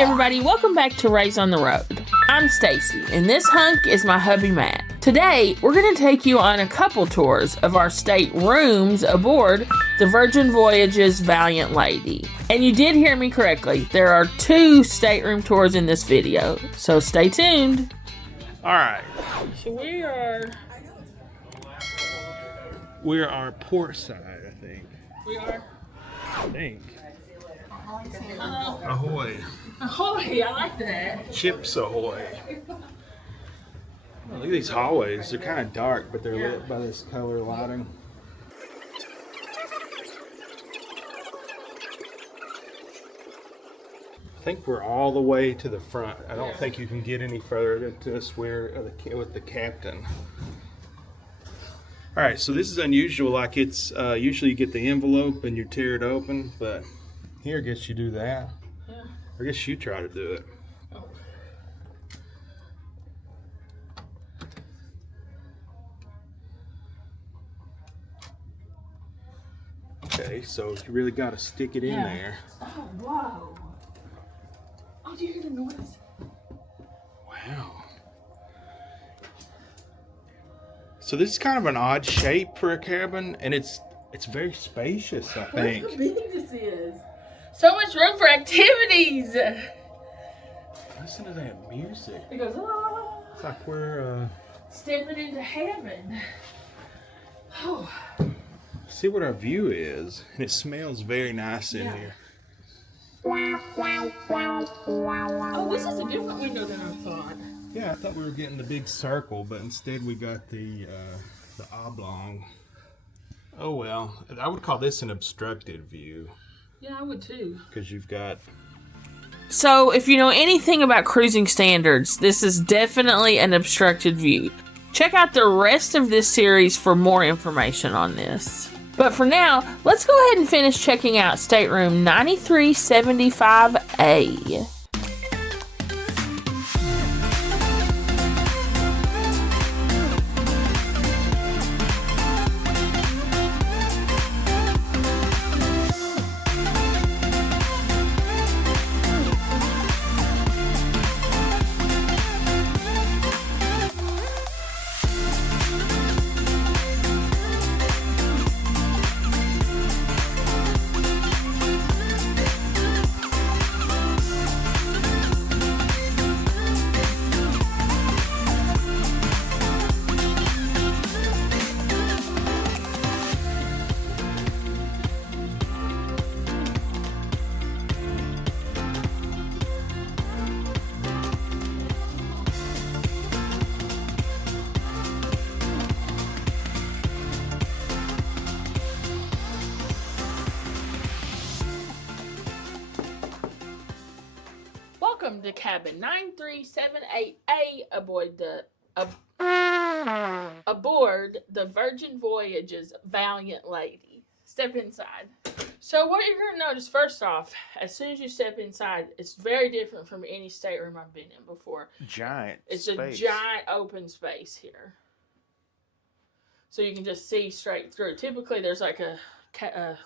Hey everybody, welcome back to Raise on the Road. I'm Stacy, and this hunk is my hubby Matt. Today, we're going to take you on a couple tours of our staterooms aboard the Virgin Voyages Valiant Lady. And you did hear me correctly, there are 2 stateroom tours in this video, so stay tuned. Alright. So We're our port side, I think. We are? I think. Hello. Ahoy. Ahoy, I like that. Chips ahoy. Oh, look at these hallways. They're kind of dark, but they're lit by this color lighting. I think we're all the way to the front. I don't think you can get any further to us with the captain. All right, so this is unusual. Like it's usually you get the envelope and you tear it open, but here I guess you do that. Yeah. I guess you try to do it. Oh. Okay, so you really got to stick it in there. Oh, whoa. Oh, do you hear the noise? Wow. So this is kind of an odd shape for a cabin, and it's very spacious, I think. Look how big this is. So much room for activities. Listen to that music. It goes, oh. It's like we're Stepping into heaven. Oh. see what our view is, and it smells very nice in here. Oh, this is a different window than I thought. Yeah, I thought we were getting the big circle, but instead we got the oblong. Oh well, I would call this an obstructed view. Yeah, I would too. Because you've got... So, if you know anything about cruising standards, this is definitely an obstructed view. Check out the rest of this series for more information on this. But for now, let's go ahead and finish checking out stateroom 9375A. Welcome to cabin 9378A aboard the Virgin Voyages Valiant Lady. Step inside. So what you're going to notice first off, as soon as you step inside, it's very different from any stateroom I've been in before. Giant It's space. a giant open space here. So you can just see straight through. Typically there's like a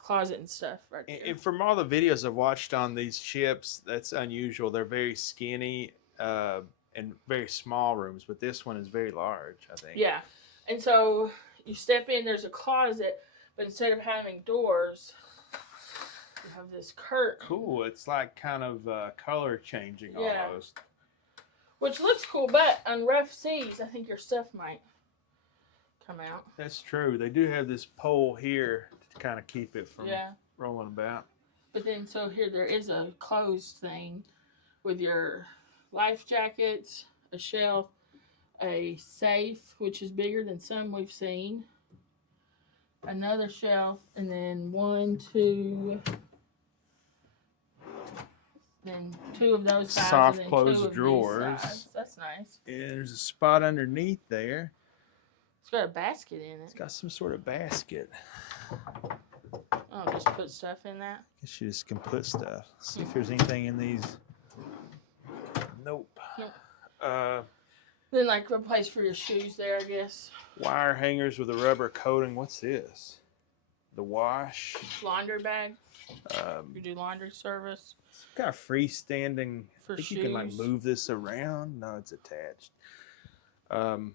closet and stuff right there. And from all the videos I've watched on these ships, that's unusual. They're very skinny and very small rooms, but this one is very large, I think. Yeah. And so you step in, there's a closet, but instead of having doors, you have this curtain. Cool. It's like kind of color changing almost. Which looks cool, but on rough seas, I think your stuff might come out. That's true. They do have this pole here to kind of keep it from rolling about. But then, so here there is a closed thing with your life jackets, a shelf, a safe, which is bigger than some we've seen, another shelf, and then 1, 2, then 2 of those sides. Soft and then closed 2 of drawers. These sides. That's nice. And there's a spot underneath there. It's got a basket in it. It's got some sort of basket. Oh, just put stuff in that. Guess you just can put stuff. See if there's anything in these. Nope. Then like a place for your shoes there, I guess. Wire hangers with a rubber coating. What's this? The wash. Laundry bag. You do laundry service. It's kind of freestanding. For I think you can like shoes. move this around. No, it's attached. Then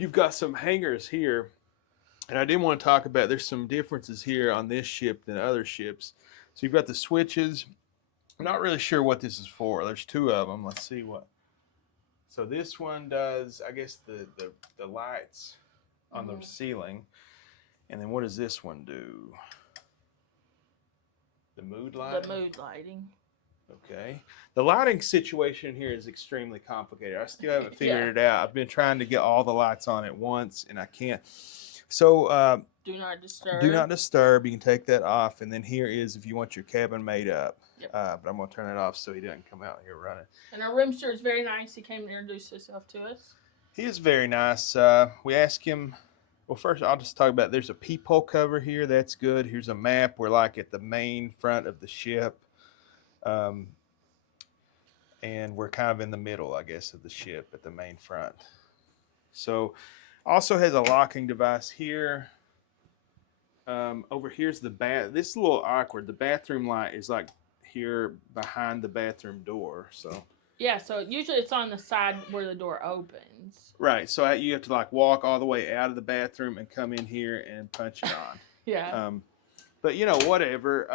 you've got some hangers here. And I did want to talk about, there's some differences here on this ship than other ships. So you've got the switches. I'm not really sure what this is for. There's two of them. Let's see what. So this one does, I guess, the lights on the ceiling. And then what does this one do? The mood lighting? The mood lighting. Okay. The lighting situation here is extremely complicated. I still haven't figured it out. I've been trying to get all the lights on at once, and I can't. So do not disturb. Do not disturb. You can take that off. And then here is if you want your cabin made up. Yep. But I'm going to turn it off so he doesn't come out here running. And our room steward is very nice. He came to introduce himself to us. He is very nice. We asked him. Well, first, I'll just talk about there's a peephole cover here. That's good. Here's a map. We're like at the main front of the ship. And we're kind of in the middle, I guess, of the ship at the main front. So, also has a locking device here. Over here's the bath. This is a little awkward. The bathroom light is like here behind the bathroom door. So. Yeah, so usually it's on the side where the door opens. Right. So you have to like walk all the way out of the bathroom and come in here and punch it on. Yeah. But you know, whatever.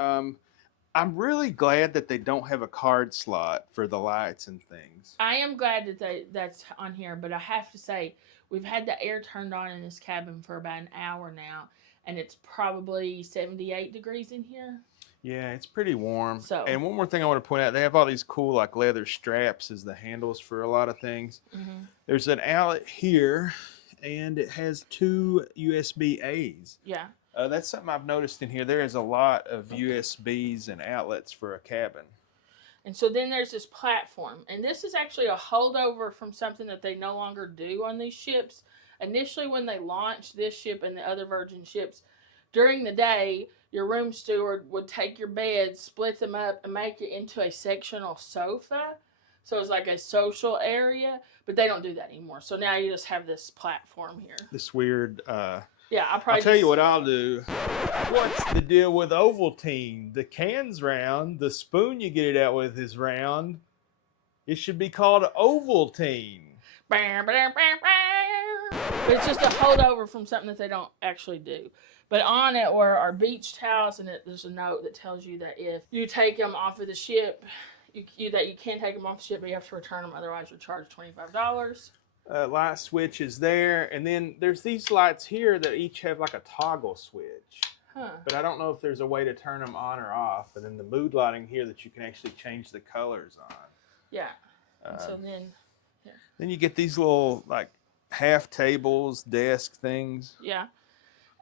I'm really glad that they don't have a card slot for the lights and things. I am glad that that's on here, but I have to say, we've had the air turned on in this cabin for about an hour now, and it's probably 78 degrees in here. Yeah, it's pretty warm. So, and one more thing I want to point out, they have all these cool like leather straps as the handles for a lot of things. Mm-hmm. There's an outlet here, and it has 2 USB-A's. Yeah. That's something I've noticed in here. There is a lot of USBs and outlets for a cabin. And so then there's this platform. And this is actually a holdover from something that they no longer do on these ships. Initially, when they launched this ship and the other Virgin ships, during the day, your room steward would take your bed, split them up, and make it into a sectional sofa. So it's like a social area. But they don't do that anymore. So now you just have this platform here. This weird... Yeah, I'll tell you what I'll do. What's the deal with Ovaltine? The can's round. The spoon you get it out with is round. It should be called Ovaltine. But it's just a holdover from something that they don't actually do. But on it were our beach towels, and there's a note that tells you that if you take them off of the ship, you can take them off the ship, but you have to return them. Otherwise, you're charged $25. Light switch is there, and then there's these lights here that each have like a toggle switch. But I don't know if there's a way to turn them on or off. And then the mood lighting here that you can actually change the colors on. Yeah. So then... Yeah. Then you get these little like half tables, desk things. Yeah.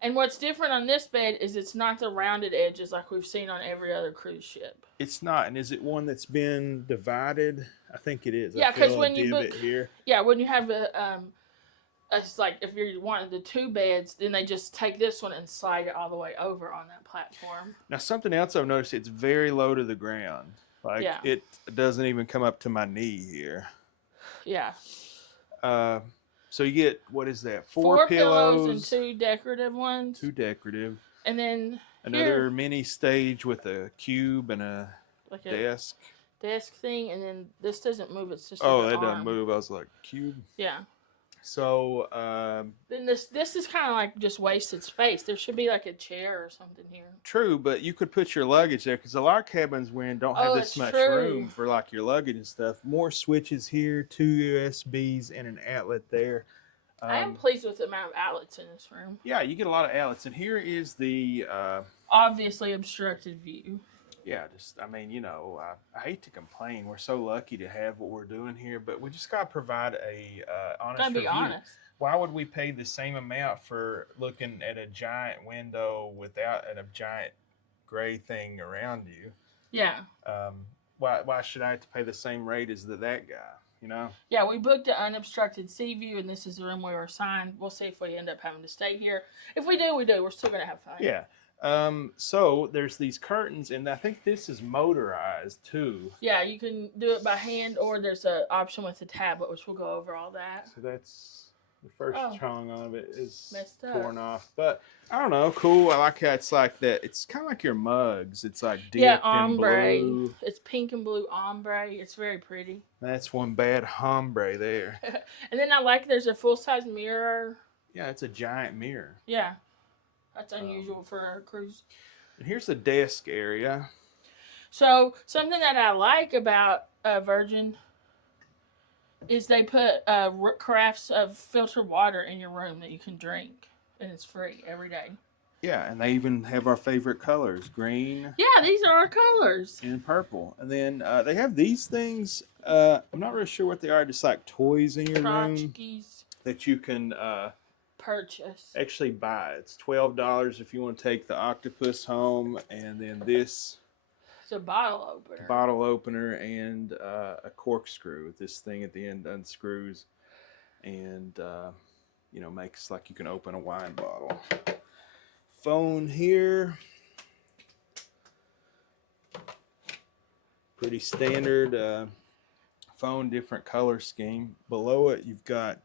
And what's different on this bed is it's not the rounded edges like we've seen on every other cruise ship. It's not. And is it one that's been divided? I think it is. Yeah, because when you book... here. Yeah, when you have it's like if you wanted the 2 beds, then they just take this one and slide it all the way over on that platform. Now, something else I've noticed, it's very low to the ground. Like, It doesn't even come up to my knee here. Yeah. So you get, what is that? 4 pillows and 2 decorative ones. 2 decorative. And then another mini stage with a cube and a like desk. Desk thing, and then this doesn't move. It's just that doesn't move. I was like, cube. Yeah. So then this is kind of like just wasted space. There should be like a chair or something here. True, but you could put your luggage there because a lot of cabins don't have this much room for like your luggage and stuff. More switches here, 2 USBs, and an outlet there. I am pleased with the amount of outlets in this room. Yeah, you get a lot of outlets, and here is the obviously obstructed view. Yeah, I I hate to complain. We're so lucky to have what we're doing here, but we just got to provide a honest review. Gotta be honest. Why would we pay the same amount for looking at a giant window without a giant gray thing around you? Yeah. Why should I have to pay the same rate as that guy? You know? Yeah, we booked an unobstructed sea view, and this is the room we were assigned. We'll see if we end up having to stay here. If we do, we do. We're still gonna have fun. Yeah. So there's these curtains, and I think this is motorized too. Yeah, you can do it by hand, or there's an option with a tablet, which we'll go over all that. So that's The first tongue of it is messed up. torn off. But I don't know, cool. I like how it's like that. It's kind of like your mugs. It's like dipped in blue. It's pink and blue ombre. It's very pretty. That's one bad hombre there. And then I like there's a full-size mirror. Yeah, it's a giant mirror. Yeah. That's unusual for a cruise. And here's the desk area. So something that I like about Virgin is they put carafes of filtered water in your room that you can drink, and it's free every day. Yeah, and they even have our favorite colors, green. Yeah, these are our colors. And purple. And then they have these things. I'm not really sure what they are. Just like toys in your room that you can purchase. Actually buy. It's $12 if you want to take the octopus home, and then this. It's a bottle opener. Bottle opener and a corkscrew. This thing at the end unscrews and makes like you can open a wine bottle. Phone here. Pretty standard phone, different color scheme. Below it you've got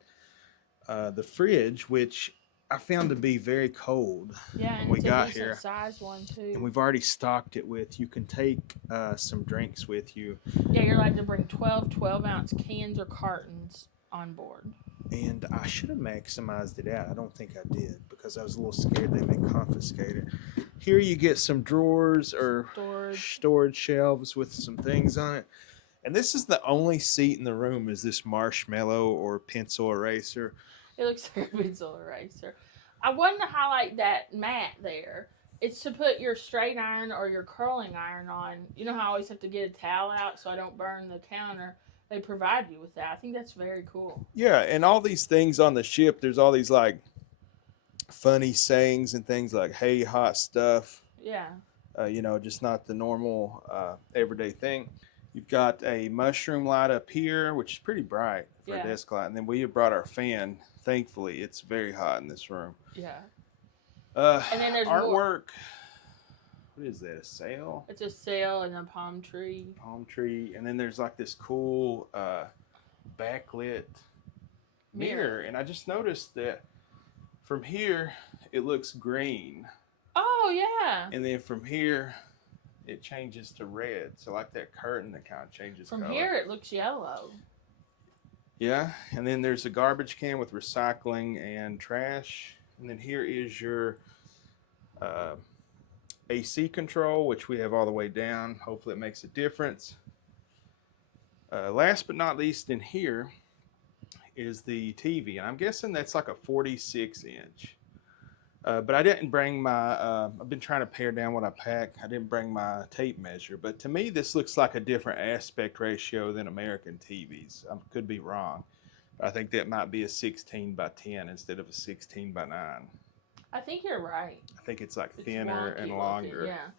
the fridge, which I found to be very cold when we got here. Size one too. And we've already stocked it with. You can take some drinks with you. Yeah, you're allowed to bring 12-ounce cans or cartons on board. And I should have maximized it out. I don't think I did because I was a little scared they may confiscate it. Here you get some drawers or storage shelves with some things on it. And this is the only seat in the room is this marshmallow or pencil eraser. It looks like a pencil eraser. I wanted to highlight that mat there. It's to put your straight iron or your curling iron on. You know how I always have to get a towel out so I don't burn the counter? They provide you with that. I think that's very cool. Yeah, and all these things on the ship, there's all these like funny sayings and things like, hey, hot stuff. Yeah. Just not the normal everyday thing. You've got a mushroom light up here, which is pretty bright for a desk light. And then we have brought our fan. Thankfully, it's very hot in this room. Yeah. And then there's artwork. More. What is that, a sail? It's a sail and a palm tree. Palm tree. And then there's like this cool backlit mirror. And I just noticed that from here, it looks green. Oh, yeah. And then from here, it changes to red. So like that curtain that kind of changes color. From here, it looks yellow. Yeah. And then there's a garbage can with recycling and trash. And then here is your AC control, which we have all the way down. Hopefully it makes a difference. Last but not least in here is the TV. And I'm guessing that's like a 46-inch. But I didn't bring my, I've been trying to pare down what I pack. I didn't bring my tape measure. But to me, this looks like a different aspect ratio than American TVs. I could be wrong. I think that might be a 16:10 instead of a 16:9. I think you're right. I think it's like thinner and longer. Yeah.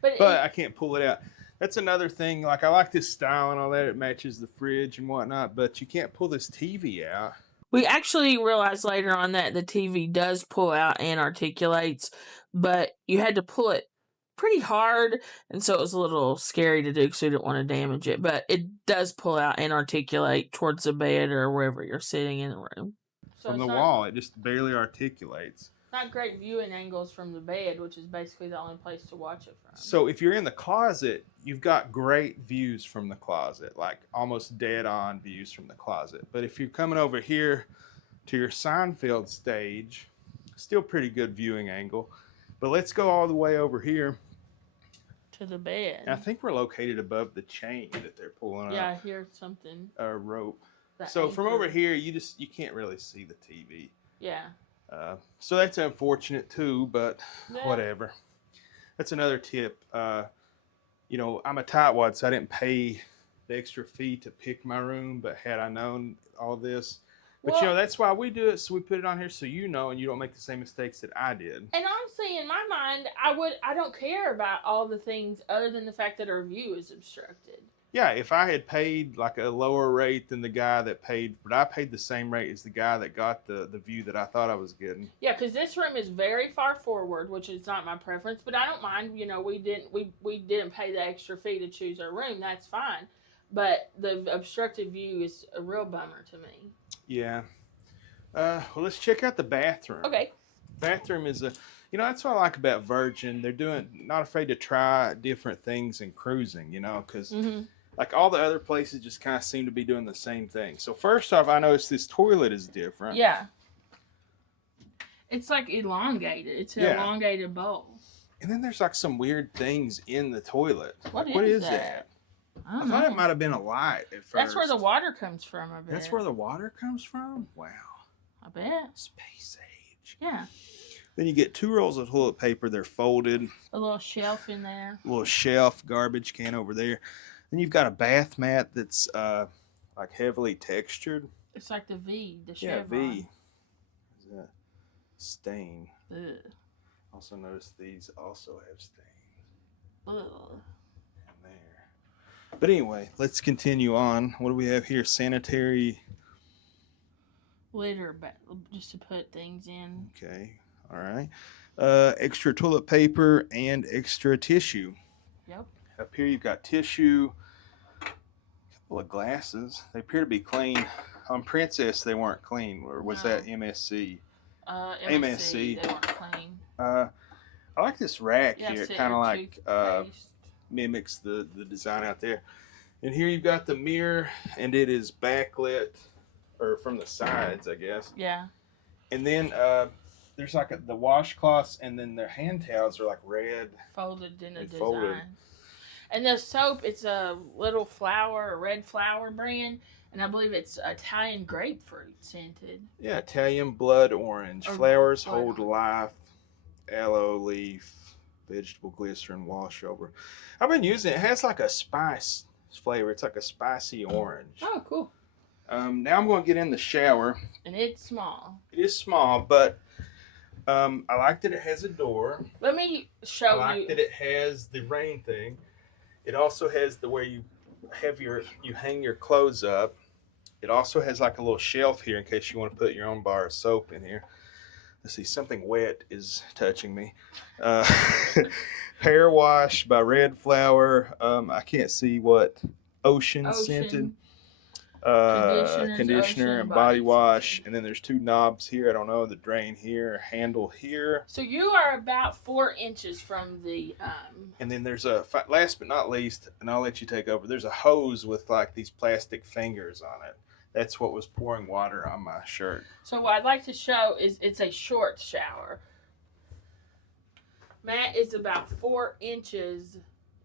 But I can't pull it out. That's another thing. Like I like this style and all that. It matches the fridge and whatnot. But you can't pull this TV out. We actually realized later on that the TV does pull out and articulates, but you had to pull it pretty hard, and so it was a little scary to do because we didn't want to damage it. But it does pull out and articulate towards the bed or wherever you're sitting in the room. So from the wall, it just barely articulates. Not great viewing angles from the bed, which is basically the only place to watch it from. So if you're in the closet, you've got great views from the closet, like almost dead on views from the closet. But if you're coming over here to your Seinfeld stage, still pretty good viewing angle. But let's go all the way over here to the bed. And I think we're located above the chain that they're pulling up. Yeah, I hear something. A rope. So from over here, you can't really see the TV. Yeah. So that's unfortunate too, but whatever. That's another tip. I'm a tightwad, so I didn't pay the extra fee to pick my room, but had I known all this. But that's why we do it, so we put it on here so you know and you don't make the same mistakes that I did. And honestly, in my mind, I don't care about all the things other than the fact that our view is obstructed. Yeah, if I had paid like a lower rate than the guy that paid, but I paid the same rate as the guy that got the view that I thought I was getting. Yeah, because this room is very far forward, which is not my preference, but I don't mind. We didn't pay the extra fee to choose our room. That's fine. But the obstructed view is a real bummer to me. Yeah. Well, let's check out the bathroom. Okay. Bathroom is that's what I like about Virgin. They're not afraid to try different things in cruising, because like all the other places just kind of seem to be doing the same thing. So first off, I noticed this toilet is different. Yeah. It's like elongated. It's an elongated bowl. And then there's like some weird things in the toilet. What is that? I thought it might have been a light at first. That's where the water comes from, I bet. That's where the water comes from? Wow. I bet. Space age. Yeah. Then you get 2 rolls of toilet paper. They're folded. A little shelf in there. A little shelf, garbage can over there. Then you've got a bath mat that's like heavily textured. It's like the V, the chevron. chevron. V. There's a stain. Ugh. Also notice these also have stains. Ugh. And there. But anyway, let's continue on. What do we have here? Sanitary. Litter, just to put things in. Okay. All right. Extra toilet paper and extra tissue. Yep. Up here you've got tissue, a couple of glasses. They appear to be clean. On Princess they weren't clean, or was that MSC? MSC. They weren't clean. I like this rack here. It kind of like paste. mimics the design out there. And here you've got the mirror, and it is backlit, or from the sides, I guess. Yeah. And then there's like the washcloths, and then their hand towels are like red. Folded in a design. Folded. And the soap, it's a little flower, a red flower brand, and I believe it's Italian grapefruit scented. Yeah, Italian blood orange. Flowers hold life. Aloe leaf. Vegetable glycerin wash over. I've been using it. It has like a spice flavor. It's like a spicy orange. Oh, cool. Now I'm going to get in the shower. And it's small. It is small, but I like that it has a door. Let me show you. I like that it has the rain thing. It also has the where you hang your clothes up. It also has like a little shelf here in case you want to put your own bar of soap in here. Let's see, something wet is touching me. Hair wash by Red Flower. I can't see what. Ocean scented. Conditioner and body wash. And then there's 2 knobs here. I don't know, the drain here, handle here. So you are about 4 inches from the... And then there's last but not least, and I'll let you take over, there's a hose with like these plastic fingers on it. That's what was pouring water on my shirt. So what I'd like to show is it's a short shower. Matt is about 4 inches,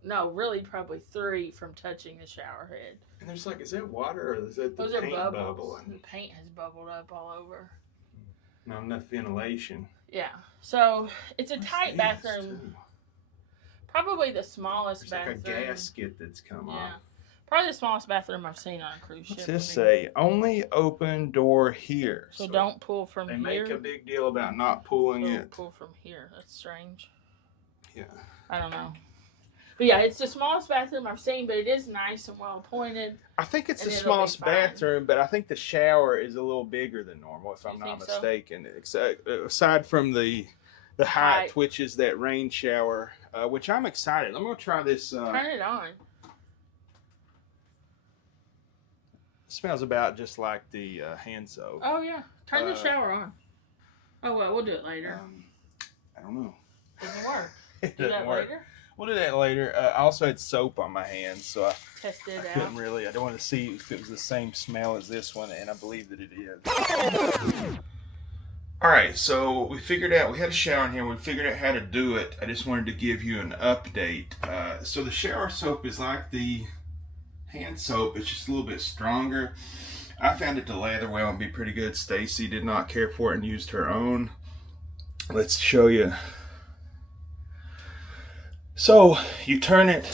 no, really probably 3 from touching the shower head. And there's like, is that water or is that the paint bubbling? The paint has bubbled up all over. Not enough ventilation. Yeah. So it's a tight bathroom. Probably the smallest bathroom. Like a gasket that's come off. Probably the smallest bathroom I've seen on a cruise ship. What's this say? Only open door here. So don't pull from here. They make a big deal about not pulling it. Don't pull from here. That's strange. Yeah. I don't know. But yeah, it's the smallest bathroom I've seen, but it is nice and well appointed. I think it's the smallest bathroom, but I think the shower is a little bigger than normal, if I'm not mistaken. So? Aside from the height, which is that rain shower, which I'm excited. I'm going to try this. Turn it on. It smells about just like the hand soap. Oh, yeah. Turn the shower on. Oh, well, we'll do it later. I don't know. Doesn't work. Do that later? We'll do that later. I also had soap on my hands, so I couldn't really. I don't want to see if it was the same smell as this one, and I believe that it is. All right, so we figured out, we had a shower in here. We figured out how to do it. I just wanted to give you an update. So the shower soap is like the hand soap. It's just a little bit stronger. I found it to lather well and be pretty good. Stacy did not care for it and used her own. Let's show you. So you turn it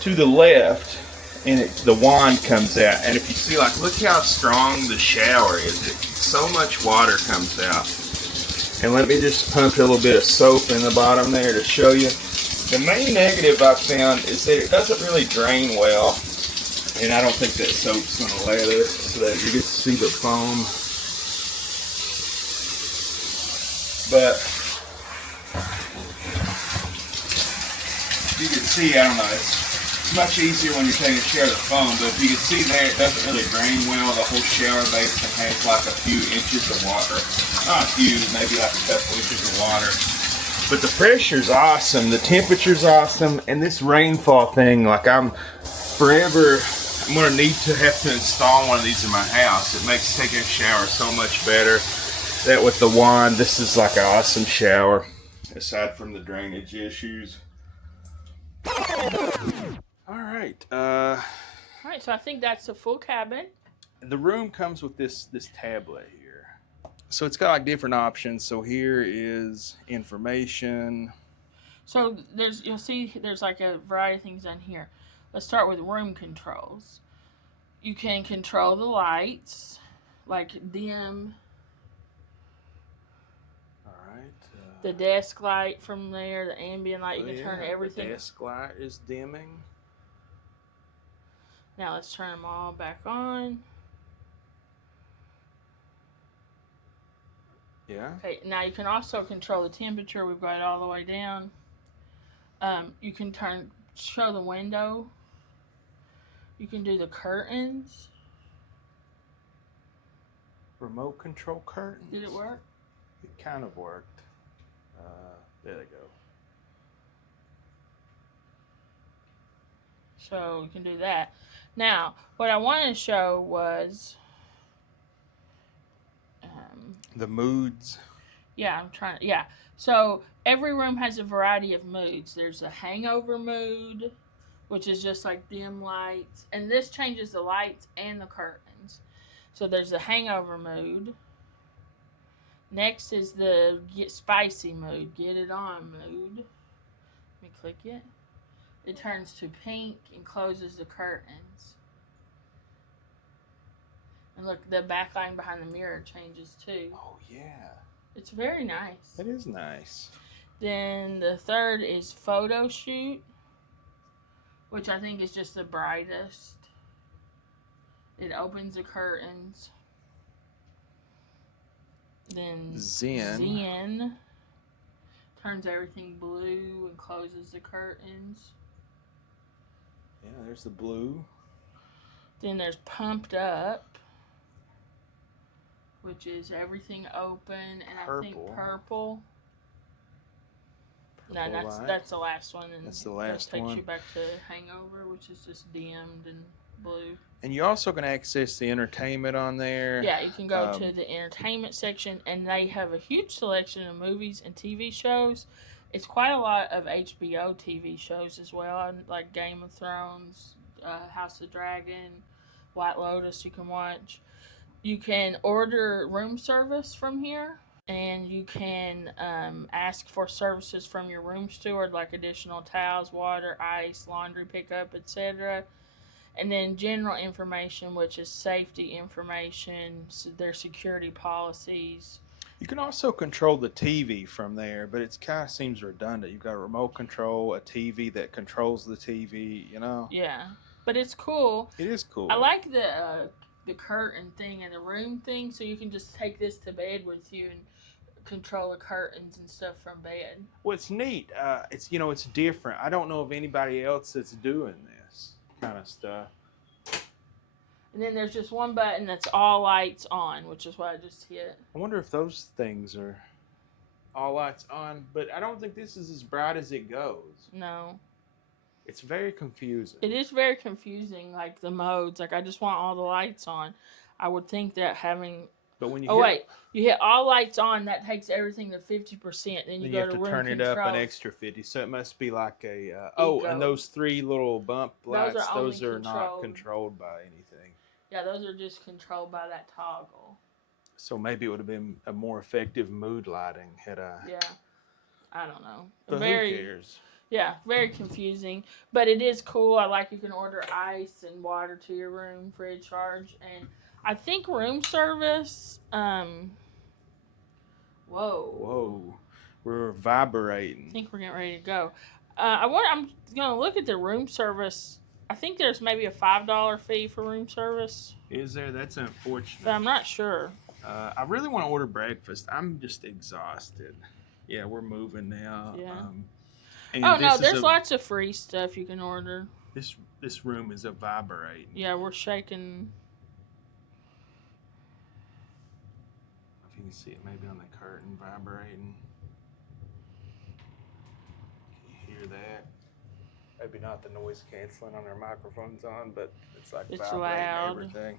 to the left and the wand comes out. And if you see, like, look how strong the shower is. So much water comes out. And let me just pump a little bit of soap in the bottom there to show you. The main negative I found is that it doesn't really drain well. And I don't think that soap's going to lather so that you get to see the foam. But you can see, I don't know, It's much easier when you're taking a shower with a phone, but if you can see there, it doesn't really drain well. The whole shower basin has like a few inches of water. Not a few, maybe like a couple inches of water. But the pressure's awesome, the temperature's awesome, and this rainfall thing, like I'm gonna need to have to install one of these in my house. It makes taking a shower so much better. That with the wand, this is like an awesome shower, aside from the drainage issues. All right, so I think that's a full cabin. the room comes with this tablet here. So it's got like different options. So here is information. So you'll see there's like a variety of things on here. Let's start with room controls. You can control the lights, like dim. All right. The desk light from there, the ambient light. You can turn everything. The desk light is dimming. Now let's turn them all back on. Yeah. Okay, now you can also control the temperature. We've got it all the way down. You can show the window. You can do the curtains. Remote control curtains. Did it work? It kind of worked. There they go. So you can do that. Now, what I wanted to show was The moods. yeah, so every room has a variety of moods. There's a hangover mood, which is just like dim lights, and this changes the lights and the curtains. So there's the hangover mood. Next is the get spicy mood, get it on mood. Let me click it. It turns to pink and closes the curtains. And look, the backlight behind the mirror changes too. Oh yeah. It's very nice. It is nice. Then the third is photo shoot, which I think is just the brightest. It opens the curtains. Then Zen turns everything blue and closes the curtains. Yeah, there's the blue. Then there's pumped up, which is everything open, and Purple. I think purple. No, Purple that's the last one. And that's the last that takes one. you back to Hangover, which is just dimmed and blue. And you also can access the entertainment on there. Yeah, you can go to the entertainment section, and they have a huge selection of movies and TV shows. It's quite a lot of HBO TV shows as well, like Game of Thrones, House of Dragon, White Lotus you can watch. You can order room service from here, and you can ask for services from your room steward, like additional towels, water, ice, laundry pickup, etc. And then general information, which is safety information, their security policies. You can also control the TV from there, but it kind of seems redundant. You've got a remote control, a TV that controls the TV, you know? Yeah, but it's cool. It is cool. I like the curtain thing and the room thing, so you can just take this to bed with you and control the curtains and stuff from bed. Well, it's neat. It's different. I don't know of anybody else that's doing this kind of stuff. And then there's just one button that's all lights on, which is what I just hit. I wonder if those things are all lights on, but I don't think this is as bright as it goes. No. It's very confusing. It is very confusing, like the modes. Like, I just want all the lights on. I would think that having... But when you you hit all lights on, that takes everything to 50%. Then you go have to to room turn it controls. up an extra 50. So it must be like a... and those three little bump lights, those are not controlled by anything. Yeah, those are just controlled by that toggle. So maybe it would have been a more effective mood lighting had I... Yeah, I don't know. But who cares? Yeah, very confusing. But it is cool. I like you can order ice and water to your room, free of charge. And I think room service... Whoa. We're vibrating. I think we're getting ready to go. I'm going to look at the room service. I think there's maybe a $5 fee for room service. Is there? That's unfortunate. But I'm not sure. I really want to order breakfast. I'm just exhausted. Yeah, we're moving now. Yeah. And there's lots of free stuff you can order. This room is vibrating. Yeah, we're shaking. If you can see it maybe on the curtain vibrating. Can you hear that? Maybe not the noise canceling on our microphones on, but it's like It's vibrating loud. everything.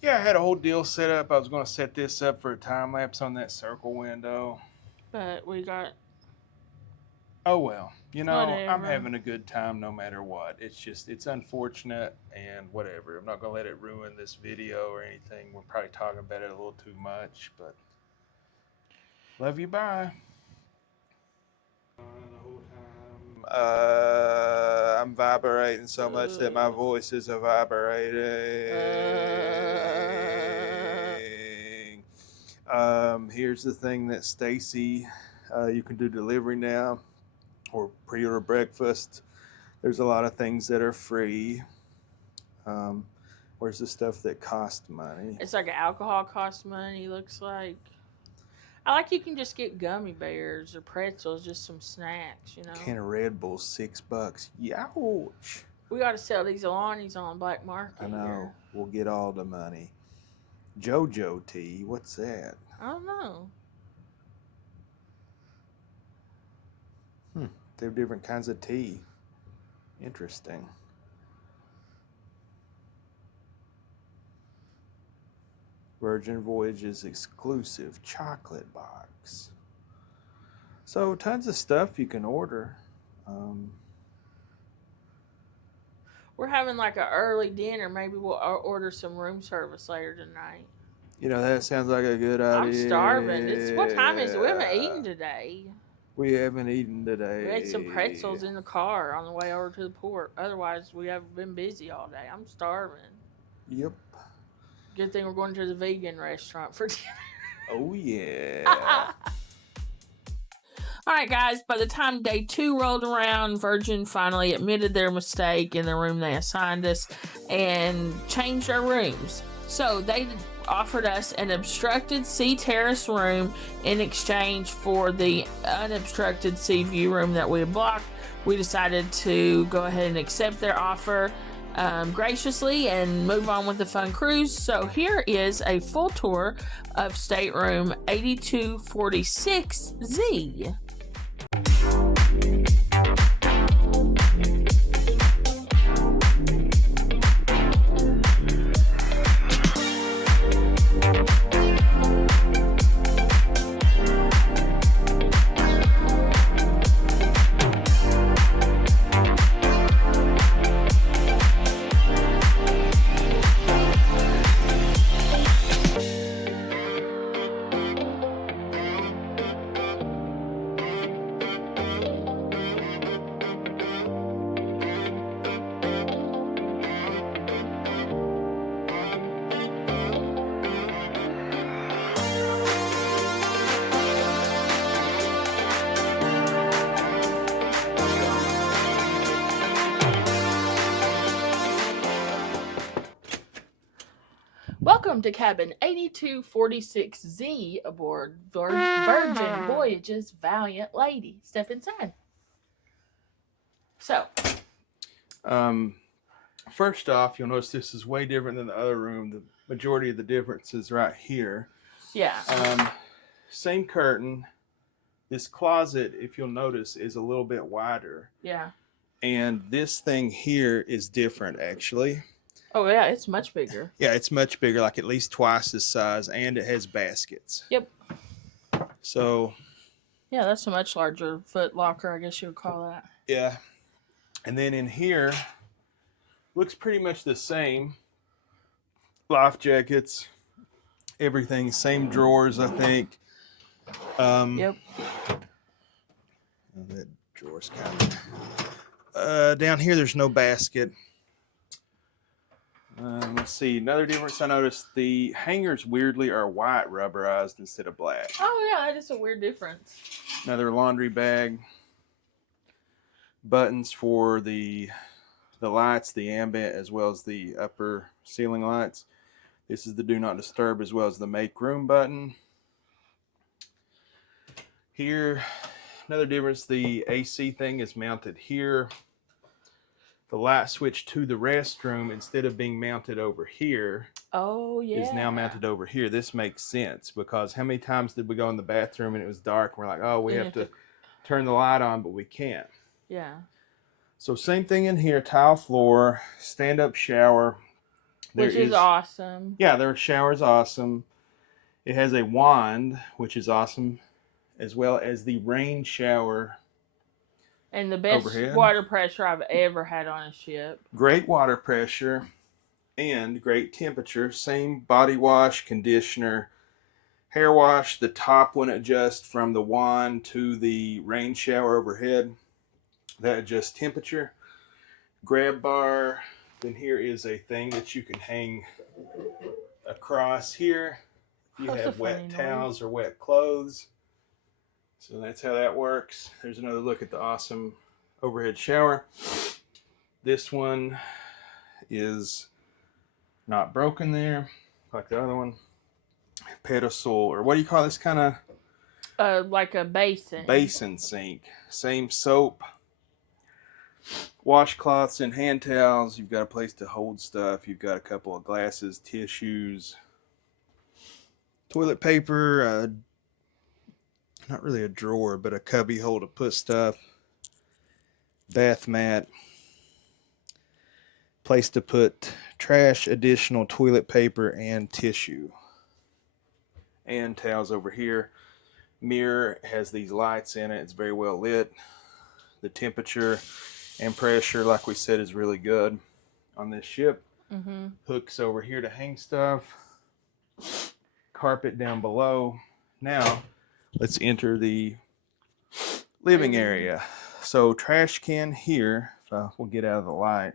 Yeah, I had a whole deal set up. I was going to set this up for a time lapse on that circle window. But we got... Oh well, you know, Whatever. I'm having a good time no matter what. It's unfortunate and whatever. I'm not going to let it ruin this video or anything. We're probably talking about it a little too much, but love you, bye. I'm vibrating so much that my voice is vibrating. Here's the thing that Stacy, you can do delivery now or pre-order breakfast. There's a lot of things that are free. Where's the stuff that costs money? It's like alcohol costs money, looks like. I like you can just get gummy bears or pretzels, just some snacks, you know. Can of Red Bull, $6. Youch. We got to sell these Alani's on black market. I know. Here. We'll get all the money. JoJo tea. What's that? I don't know. They have different kinds of tea. Interesting. Virgin Voyages exclusive chocolate box. So tons of stuff you can order. We're having like an early dinner. Maybe we'll order some room service later tonight. You know, that sounds like a good idea. I'm starving. What time is it? We haven't eaten today. We haven't eaten today. We had some pretzels in the car on the way over to the port. Otherwise, we have been busy all day. I'm starving. Yep. Good thing we're going to the vegan restaurant for dinner. Oh, yeah. All right, guys. By the time day 2 rolled around, Virgin finally admitted their mistake in the room they assigned us and changed our rooms. So they offered us an obstructed sea terrace room in exchange for the unobstructed sea view room that we had blocked. We decided to go ahead and accept their offer graciously and move on with the fun cruise. So here is a full tour of stateroom 8246Z. Welcome to cabin 8246Z aboard Virgin Voyages Valiant Lady. Step inside. So, first off, you'll notice this is way different than the other room. The majority of the difference is right here. yeah. Same curtain. This closet, if you'll notice, is a little bit wider. Yeah. And this thing here is different, actually. Oh, yeah, it's much bigger. Yeah, it's much bigger, like at least twice this size, and it has baskets. Yep. So. Yeah, that's a much larger foot locker, I guess you would call that. Yeah. And then in here, looks pretty much the same. Life jackets, everything, same drawers, I think. Yep. That drawer's kind of... down here, there's no basket. Let's see. Another difference I noticed, the hangers weirdly are white rubberized instead of black. Oh, yeah, that is a weird difference. Another laundry bag. Buttons for the lights, the ambient, as well as the upper ceiling lights. This is the do not disturb as well as the make room button. Here, another difference, the AC thing is mounted here. the light switch to the restroom, instead of being mounted over here, Oh, yeah. is now mounted over here. This makes sense because how many times did we go in the bathroom and it was dark and we're like, oh, we have to turn the light on, but we can't. Yeah. So same thing in here, tile floor, stand-up shower. Which is awesome. Yeah, their shower's awesome. It has a wand, which is awesome, as well as the rain shower. And the best overhead. Water pressure I've ever had on a ship. Great water pressure and great temperature. Same body wash, conditioner, hair wash. The top one adjusts from the wand to the rain shower overhead. That adjusts temperature. Grab bar. Then here is a thing that you can hang across here if you have wet towels or wet clothes. So that's how that works. There's another look at the awesome overhead shower. This one is not broken there like the other one. Pedestal, or what do you call this kind of? Like a basin. Basin sink. Same soap. Washcloths and hand towels. You've got a place to hold stuff. You've got a couple of glasses, tissues, toilet paper, not really a drawer, but a cubby hole to put stuff. Bath mat. Place to put trash, additional toilet paper, and tissue. And towels over here. Mirror has these lights in it. It's very well lit. The temperature and pressure, like we said, is really good on this ship. Mm-hmm. Hooks over here to hang stuff. Carpet down below. Now, let's enter the living area. So, trash can here. We'll get out of the light.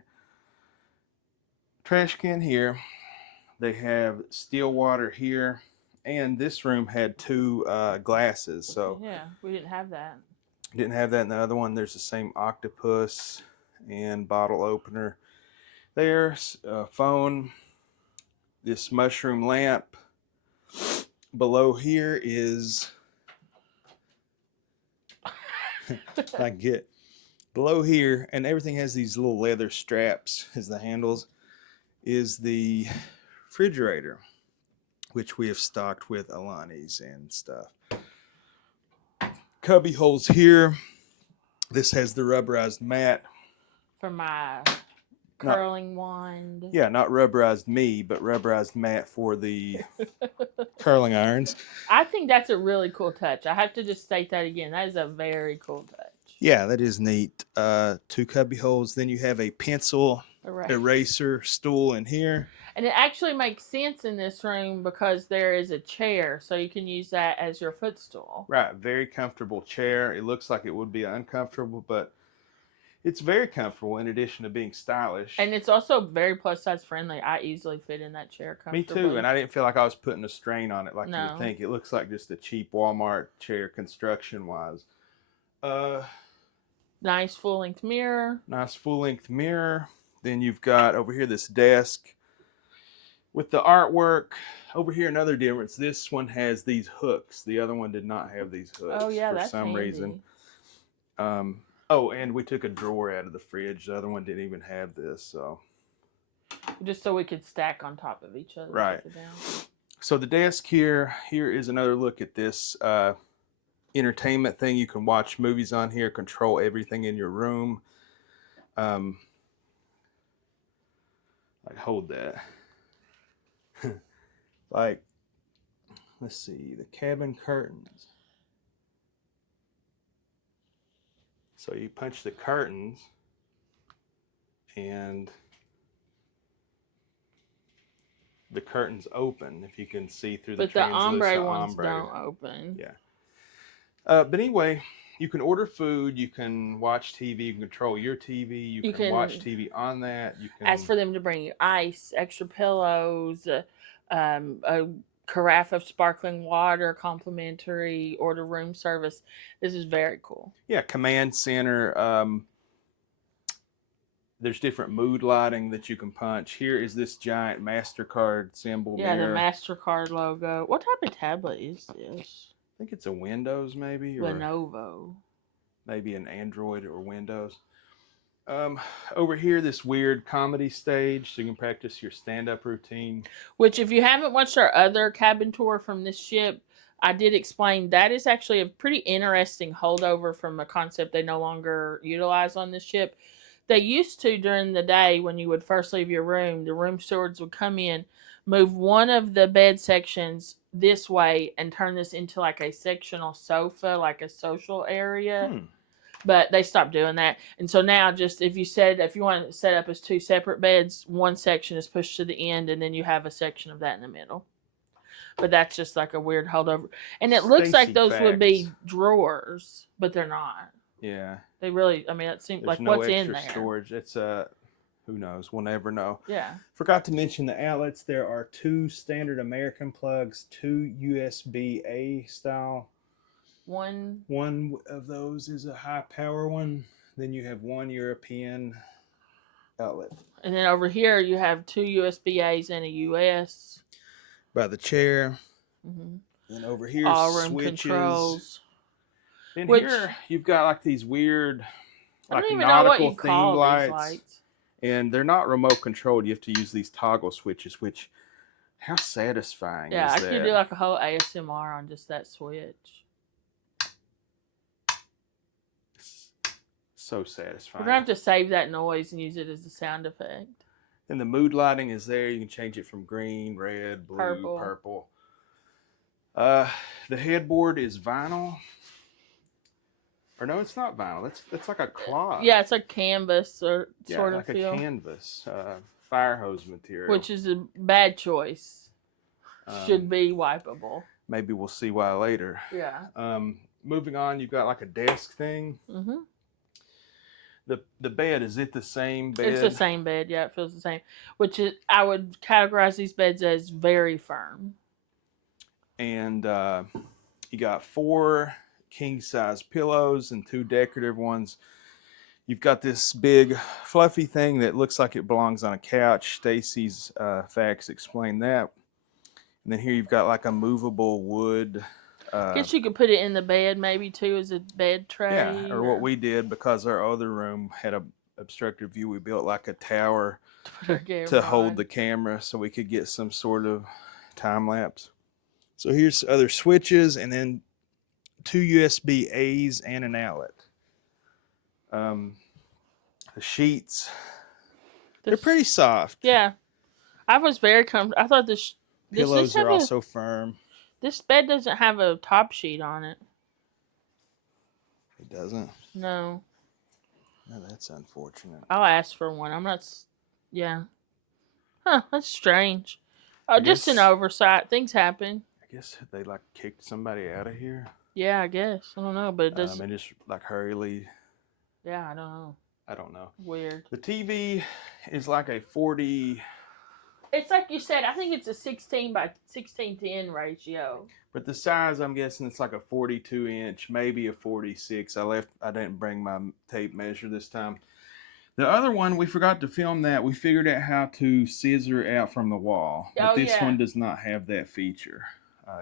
Trash can here. They have still water here. And this room had 2 glasses. So yeah, we didn't have that. Didn't have that in the other one. There's the same octopus and bottle opener. There's a phone. This mushroom lamp. Below here is below here, and everything has these little leather straps as the handles, is the refrigerator, which we have stocked with Alani's and stuff. Cubby holes here. This has the rubberized mat. For my curling wand. Yeah, not rubberized me, but rubberized mat for the curling irons. I think that's a really cool touch. I have to just state that again. That is a very cool touch. Yeah, that is neat. 2 cubby holes. Then you have a pencil eraser stool in here. And it actually makes sense in this room because there is a chair, so you can use that as your footstool. Right, very comfortable chair. It looks like it would be uncomfortable, but it's very comfortable in addition to being stylish. And it's also very plus size friendly. I easily fit in that chair comfortably. Me too, and I didn't feel like I was putting a strain on it like you would think. It looks like just a cheap Walmart chair construction-wise. Nice full-length mirror. Nice full-length mirror. Then you've got over here this desk with the artwork. Over here, another difference. This one has these hooks. The other one did not have these hooks. Oh, yeah, for some reason. Oh, and we took a drawer out of the fridge. The other one didn't even have this, so. Just so we could stack on top of each other. Right. So the desk here is another look at this entertainment thing. You can watch movies on here, control everything in your room. Like, hold that. Like, let's see, the cabin curtains. So you punch the curtains and the curtains open, if you can see through the translucent ombre. But the ombre ones don't open. Yeah. But anyway, you can order food, you can watch TV, you can control your TV, you can watch TV on that. You can ask for them to bring you ice, extra pillows, a carafe of sparkling water, complimentary, order room service. This is very cool. Yeah, command center. There's different mood lighting that you can punch. Here is this giant MasterCard symbol. Yeah, the MasterCard logo. What type of tablet is this? I think it's a Windows, maybe. Lenovo. Maybe an Android or Windows. Over here, this weird comedy stage, so you can practice your stand-up routine. Which, if you haven't watched our other cabin tour from this ship, I did explain that is actually a pretty interesting holdover from a concept they no longer utilize on this ship. They used to, during the day when you would first leave your room, the room stewards would come in, move one of the bed sections this way, and turn this into like a sectional sofa, like a social area. But they stopped doing that. And so now, just if you want to set up as two separate beds, one section is pushed to the end, and then you have a section of that in the middle. But that's just like a weird holdover. And it looks like those would be drawers, but they're not. Yeah. They really, I mean, it seems like no what's in there. Storage. It's who knows? We'll never know. Yeah. Forgot to mention the outlets. There are 2 standard American plugs, 2 USB-A style. One of those is a high power one. Then you have 1 European outlet. And then over here you have 2 USB-A's and a US. By the chair. Mm-hmm. And over here, all room switches. Controls. And here you've got like these weird, like nautical themed lights. And they're not remote controlled. You have to use these toggle switches, which, how satisfying is that? Yeah, I could do like a whole ASMR on just that switch. So satisfying. We're going to have to save that noise and use it as a sound effect. And the mood lighting is there. You can change it from green, red, blue, purple. The headboard is vinyl. Or no, it's not vinyl. That's like a cloth. Yeah, it's like canvas or sort of like feel. a canvas, fire hose material. Which is a bad choice. Should be wipeable. Maybe we'll see why later. Yeah. Moving on, you've got like a desk thing. Mm-hmm. The bed, is it the same bed? It's the same bed, yeah, it feels the same. Which is, I would categorize these beds as very firm. And you got 4 king-size pillows and 2 decorative ones. You've got this big fluffy thing that looks like it belongs on a couch. Stacy's facts explain that. And then here you've got like a movable wood. I guess you could put it in the bed maybe too as a bed tray. Yeah, or what we did, because our other room had a obstructed view, we built like a tower to hold the camera so we could get some sort of time lapse. So here's other switches, and then 2 USB-A's and an outlet. The sheets, they're pretty soft. Yeah, I was very comfortable. I thought this pillows are also firm. This bed doesn't have a top sheet on it. It doesn't? No. No, that's unfortunate. I'll ask for one. I'm not... Yeah. Huh, that's strange. Just an oversight. Things happen. I guess they like kicked somebody out of here. Yeah, I guess. I don't know, but it doesn't... And just like hurriedly... Yeah, I don't know. I don't know. Weird. The TV is like a 40... It's like you said, I think it's a 16 by 16:10 ratio. But the size, I'm guessing it's like a 42-inch, maybe a 46. I didn't bring my tape measure this time. The other one, we forgot to film that. We figured out how to scissor out from the wall. But this one does not have that feature.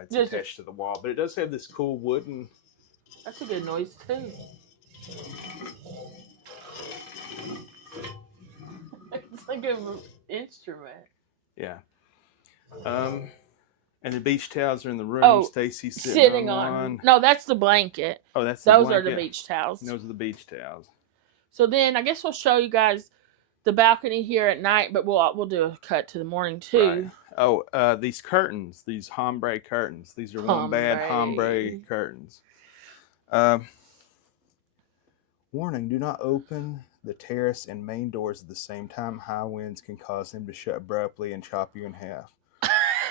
It's attached to the wall. But it does have this cool wooden... That's a good noise, too. It's like an instrument. Yeah. And the beach towels are in the room. Stacy's sitting on one. No, that's the blanket. Oh, that's the blanket. Those are the beach towels. Those are the beach towels. So then, I guess we'll show you guys the balcony here at night, but we'll do a cut to the morning too. Right. Oh, these curtains, these ombre curtains. These are one bad ombre curtains. Warning: do not open the terrace and main doors at the same time. High winds can cause them to shut abruptly and chop you in half.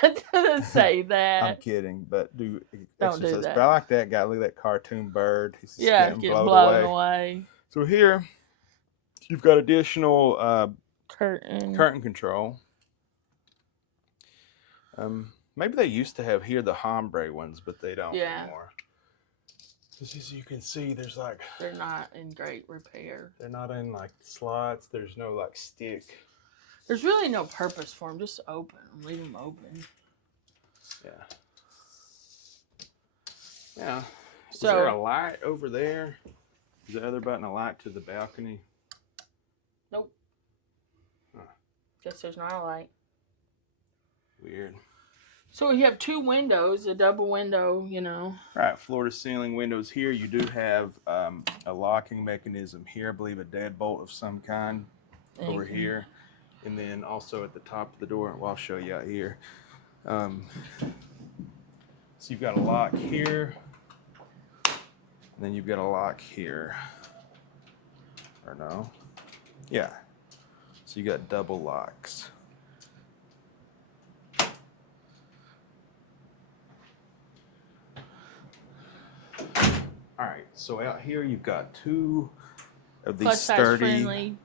It doesn't say that. I'm kidding, but don't exercise. do that. But I like that guy. Look at that cartoon bird. He's just getting blown away. So here, you've got additional curtain control. Maybe they used to have here the ombre ones, but they don't anymore. As you can see, there's like... They're not in great repair. They're not in like slots. There's no like stick. There's really no purpose for them. Just open them. Leave them open. Yeah. Yeah. So, is there a light over there? Is the other button a light to the balcony? Nope. Huh. Guess there's not a light. Weird. So we have 2 windows, a double window, you know. Right, floor to ceiling windows here. You do have a locking mechanism here. I believe a deadbolt of some kind over here. And then also at the top of the door, well, I'll show you out here. So you've got a lock here. And then you've got a lock here. Or no? Yeah. So you got double locks. All right, so out here you've got 2 of these sturdy,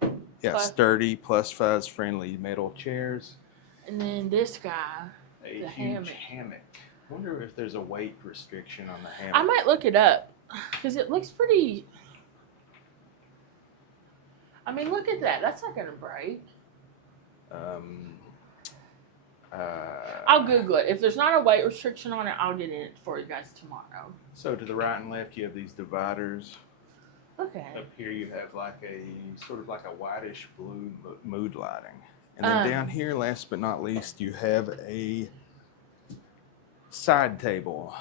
sturdy plus-size friendly metal chairs. And then this guy, A the huge hammock. I wonder if there's a weight restriction on the hammock. I might look it up because it looks pretty. I mean, look at that. That's not going to break. I'll Google it. If there's not a weight restriction on it, I'll get in it for you guys tomorrow. So to the right and left, you have these dividers. Okay. Up here, you have like a sort of like a whitish blue mood lighting. And then down here, last but not least, you have a side table.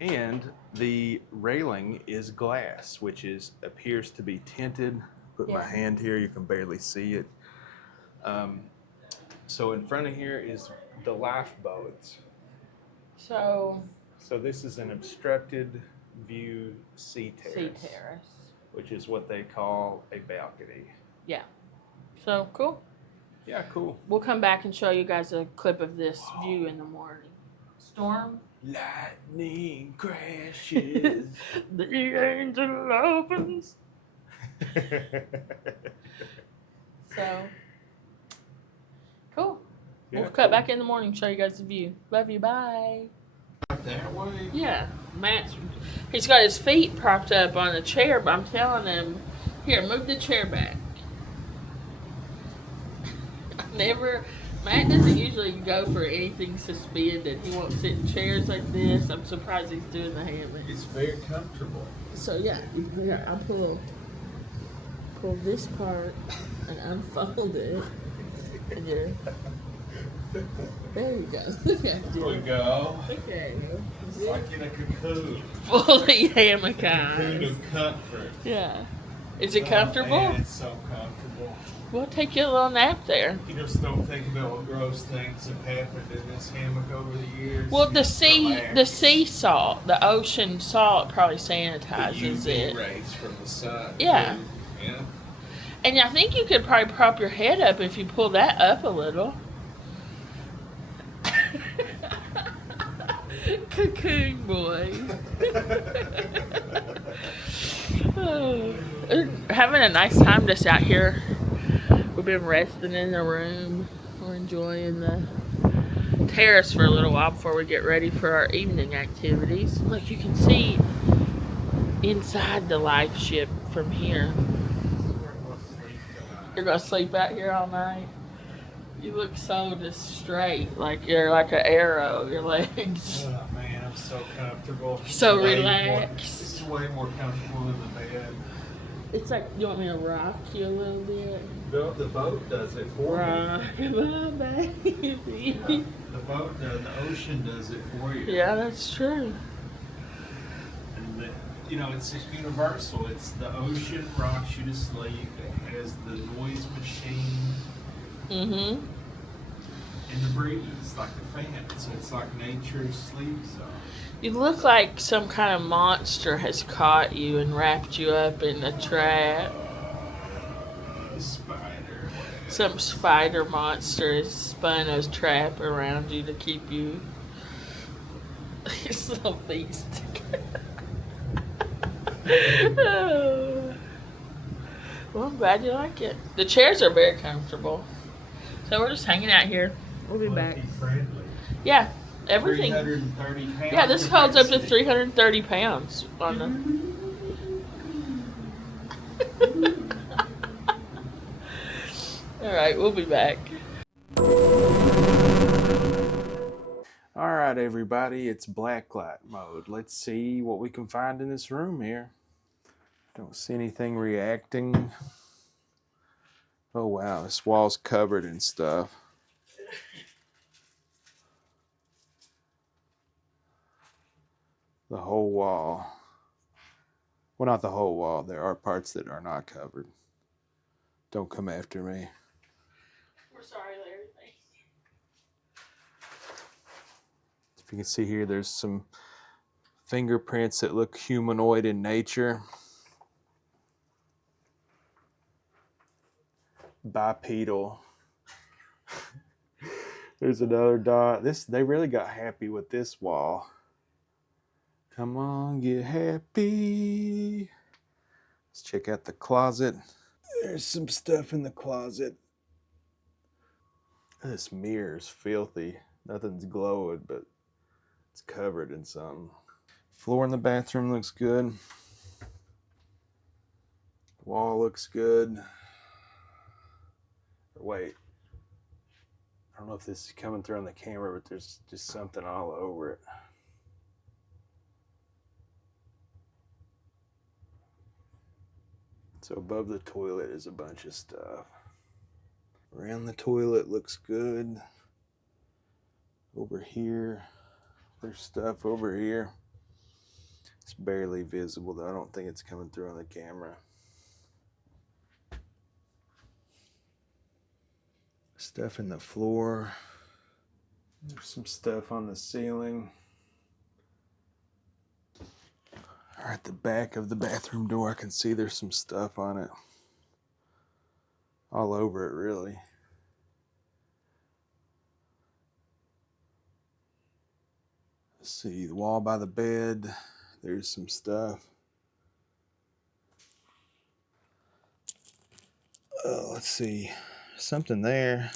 And the railing is glass, which appears to be tinted. Put my hand here, you can barely see it. So in front of here is the lifeboats. So this is an obstructed view sea terrace. Which is what they call a balcony. Yeah. So cool. Yeah, cool. We'll come back and show you guys a clip of this view in the morning. Storm. Lightning crashes. The angel opens. So cool. Yeah, We'll cut back in the morning, show you guys the view. Love you, bye. That way? Yeah. He's got his feet propped up on a chair, but I'm telling him, here, move the chair back. Matt doesn't usually go for anything suspended. He won't sit in chairs like this. I'm surprised he's doing the hammock. It's very comfortable. So yeah, here, I'll pull this part and unfold it. And there you go. There we go. Okay. It's like in a cocoon. Fully hammocized. Cocoon of comfort. Yeah. Is it comfortable? Man, it's so comfortable. We'll take you a little nap there. You just don't think about what gross things have happened in this hammock over the years. Well, the sea salt, the ocean salt probably sanitizes the it. UV rays from the sun. Yeah. Yeah. And I think you could probably prop your head up if you pull that up a little. Cocoon boy. Oh, having a nice time just out here. We've been resting in the room. We're enjoying the terrace for a little while before we get ready for our evening activities. Look, you can see inside the life ship from here. You're gonna sleep out here all night? You look so just straight, like you're like an arrow, your legs. Oh man, I'm so comfortable. So relaxed. It's way more comfortable than the bed. It's like, you want me to rock you a little bit? The boat does it for Rock my baby. The boat does, the ocean does it for you. Yeah, that's true. And it's just universal. It's the ocean rocks you to sleep. It has the noise machine. Mm-hmm. And the breeze, like the fan. So it's like nature's sleep zone. You look like some kind of monster has caught you and wrapped you up in a trap. Spider. Some spider monster has spun a trap around you to keep you. His little feet sticking. Oh. Well, I'm glad you like it. The chairs are very comfortable. So we're just hanging out here. We'll be back. Friendly. Yeah, everything. 330 pounds. Yeah, this holds up to 330 pounds on the. All right, we'll be back. All right, everybody, it's blacklight mode. Let's see what we can find in this room here. Don't see anything reacting. Oh wow, this wall's covered in stuff. The whole wall. Well, not the whole wall. There are parts that are not covered. Don't come after me. We're sorry, Larry. If you can see here, there's some fingerprints that look humanoid in nature. Bipedal. There's another dot. They really got happy with this wall. Come on, get happy. Let's check out the closet. There's some stuff in the closet. This mirror's filthy. Nothing's glowing, but it's covered in something. Floor in the bathroom looks good. Wall looks good. Wait. I don't know if this is coming through on the camera, but there's just something all over it. So above the toilet is a bunch of stuff. Around the toilet looks good. Over here, there's stuff over here. It's barely visible though. I don't think it's coming through on the camera. Stuff in the floor. There's some stuff on the ceiling. At the back of the bathroom door, I can see there's some stuff on it. All over it, really. Let's see, the wall by the bed, there's some stuff. Let's see, something there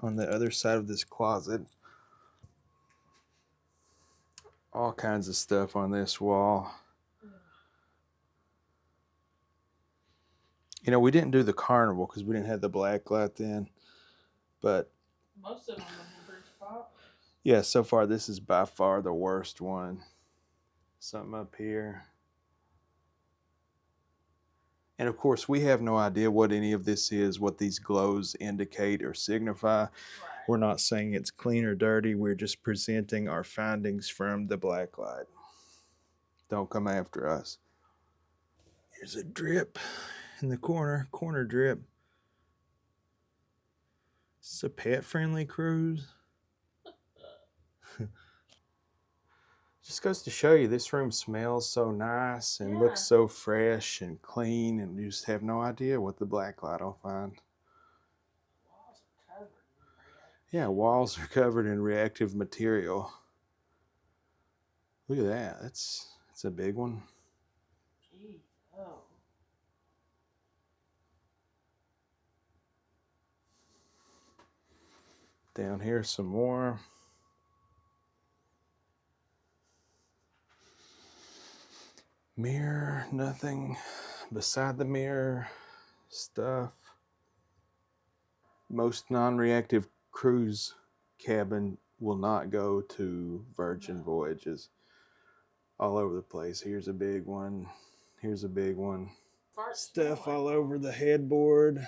on the other side of this closet. All kinds of stuff on this wall. You know, we didn't do the carnival because we didn't have the black light then, but Most of them are pretty spotless. Yeah, so far this is by far the worst one. Something up here. And of course, we have no idea what any of this is, what these glows indicate or signify. Right. We're not saying it's clean or dirty. We're just presenting our findings from the black light. Don't come after us. Here's a drip in the corner drip. Is this a pet-friendly cruise? Just goes to show you, this room smells so nice and looks so fresh and clean, and you just have no idea what the black light will find. Walls are covered. Yeah, walls are covered in reactive material. Look at that. That's a big one. Gee, oh. Down here some more. Mirror, nothing. Beside the mirror, stuff. Most non-reactive cruise cabin will not go to Virgin Voyages. All over the place. Here's a big one. Here's a big one. Stuff all over the headboard.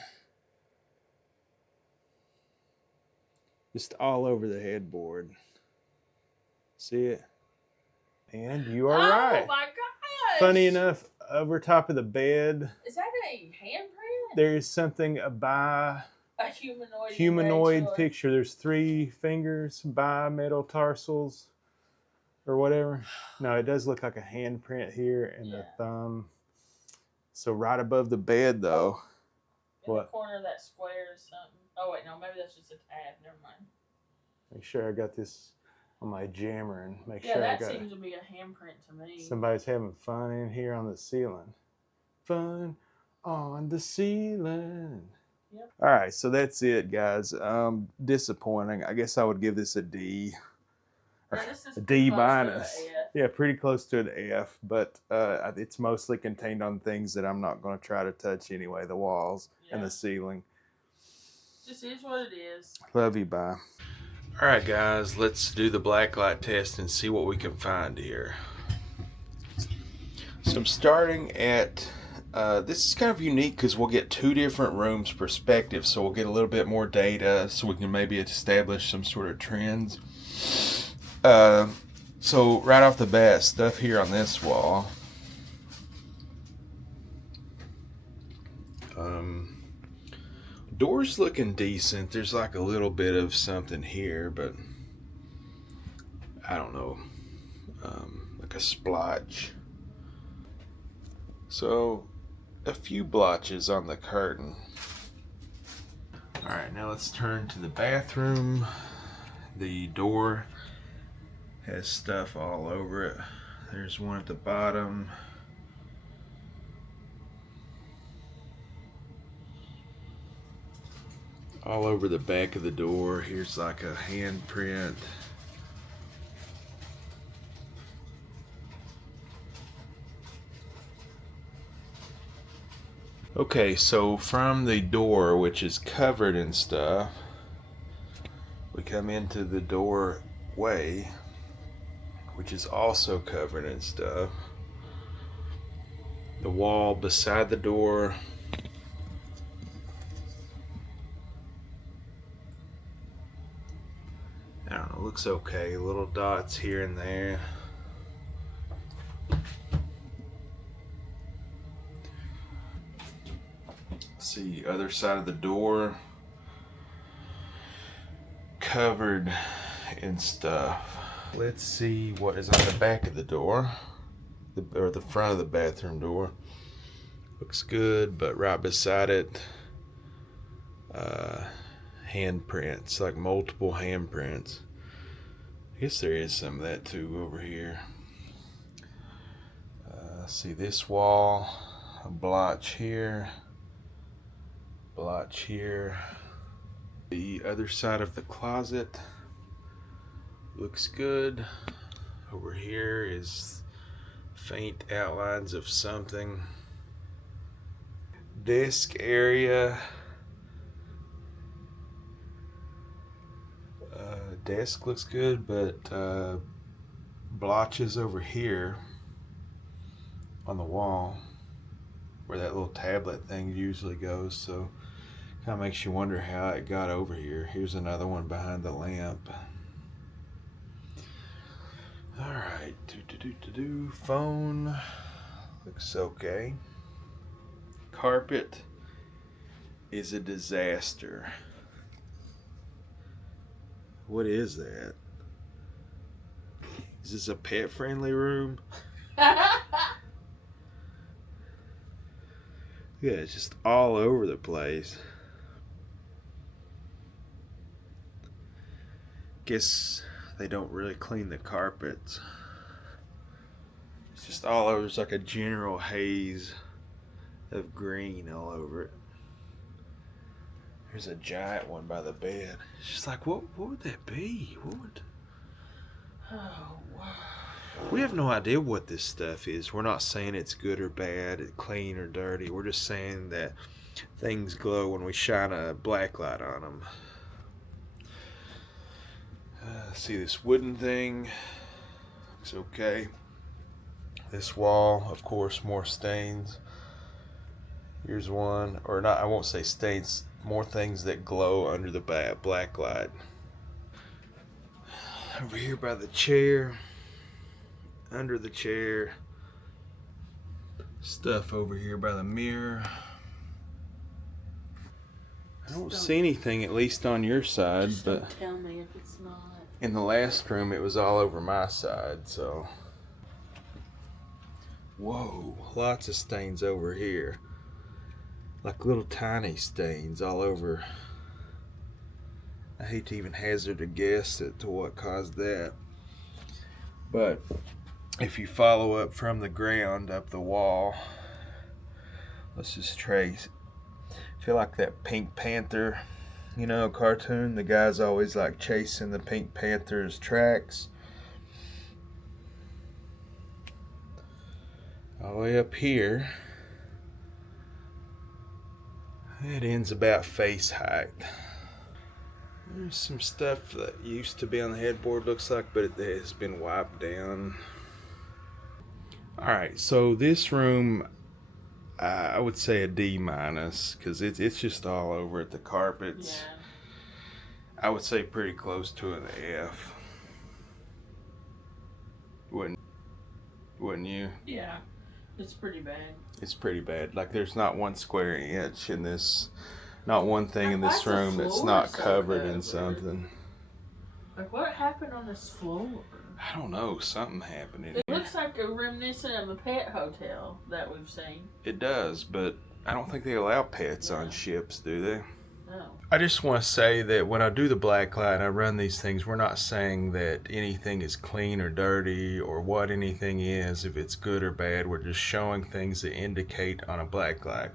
Just all over the headboard. See it? And you are right. Oh my gosh! Funny enough, over top of the bed. Is that a handprint? There is something by a humanoid picture. There's 3 fingers, bimetatarsals, or whatever. No, it does look like a handprint here and a thumb. So right above the bed, though. In the corner of that square or something. Oh wait, no, maybe that's just a tab. Never mind. Make sure I got this on my jammer and make sure Yeah, I got that seems to be a handprint to me. Somebody's having fun in here on the ceiling. Fun on the ceiling. Yep. All right, so that's it, guys. Disappointing. I guess I would give this a D. Yeah, this is a D minus. Yeah, pretty close to an F, but it's mostly contained on things that I'm not going to try to touch anyway, the walls and the ceiling. Just is what it is. Love you, bye. All right, guys, let's do the black light test and see what we can find here. So I'm starting at This is kind of unique because we'll get two different rooms perspective, so we'll get a little bit more data so we can maybe establish some sort of trends. So right off the bat, stuff here on this wall. Door's looking decent. There's like a little bit of something here, but I don't know, like a splotch. So a few blotches on the curtain. All right, now let's turn to the bathroom. The door has stuff all over it. There's one at the bottom. All over the back of the door. Here's like a handprint. Okay, so from the door, which is covered in stuff, we come into the doorway, which is also covered in stuff. The wall beside the door. I don't know, looks okay. Little dots here and there. See, other side of the door, covered in stuff. Let's see what is on the back of the door, or the front of the bathroom door. Looks good, but right beside it, handprints, like multiple handprints. I guess there is some of that too over here. See this wall, a blotch here, blotch here. The other side of the closet looks good. Over here is faint outlines of something. Desk area. Desk looks good, but blotches over here on the wall where that little tablet thing usually goes, so kind of makes you wonder how it got over here. Here's another one behind the lamp. Alright, phone looks okay. Carpet is a disaster. What is that? Is this a pet friendly room? Yeah, it's just all over the place. Guess they don't really clean the carpets. It's just all over. It's like a general haze of green all over it. There's a giant one by the bed. It's just like, what would that be? What would... Oh, wow. We have no idea what this stuff is. We're not saying it's good or bad, clean or dirty. We're just saying that things glow when we shine a black light on them. See this wooden thing? Looks okay. This wall, of course, more stains. Here's one, or not, I won't say stains, more things that glow under the black light. Over here by the chair, under the chair, stuff over here by the mirror. I don't see anything, at least on your side, but don't tell me if it's not. In the last room it was all over my side, so. Whoa, lots of stains over here. Like little tiny stains all over. I hate to even hazard a guess as to what caused that. But if you follow up from the ground up the wall, let's just trace. I feel like that Pink Panther, you know, cartoon. The guy's always like chasing the Pink Panther's tracks. All the way up here. It ends about face height. There's some stuff that used to be on the headboard, looks like, but it has been wiped down. Alright, so this room, I would say a D minus because it's just all over it. The carpets. Yeah. I would say pretty close to an F. Wouldn't you? Yeah. It's pretty bad. It's pretty bad. Like there's not one square inch in this, not one thing in this room that's not covered in something. Like what happened on this floor? I don't know. Something happened in It here. looks like a reminiscent of a pet hotel that we've seen. It does, but I don't think they allow pets on ships, do they? No. I just want to say that when I do the black light, I run these things. We're not saying that anything is clean or dirty or what anything is, if it's good or bad. We're just showing things that indicate on a black light.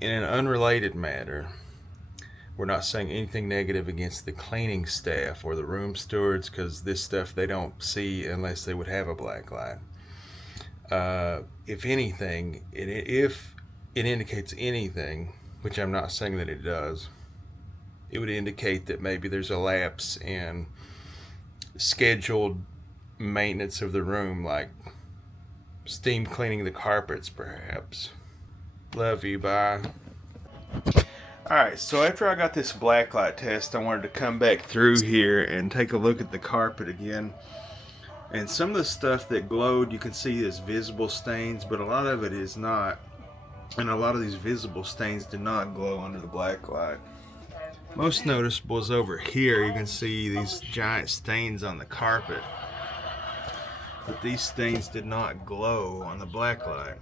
In an unrelated matter, we're not saying anything negative against the cleaning staff or the room stewards because this stuff they don't see unless they would have a black light. If anything, if it indicates anything, which I'm not saying that it does, it would indicate that maybe there's a lapse in scheduled maintenance of the room, like steam cleaning the carpets, perhaps. Love you, bye. Alright, so after I got this blacklight test, I wanted to come back through here and take a look at the carpet again. And some of the stuff that glowed, you can see as visible stains, but a lot of it is not. And a lot of these visible stains did not glow under the black light. Most noticeable is over here. You can see these giant stains on the carpet. But these stains did not glow on the black light.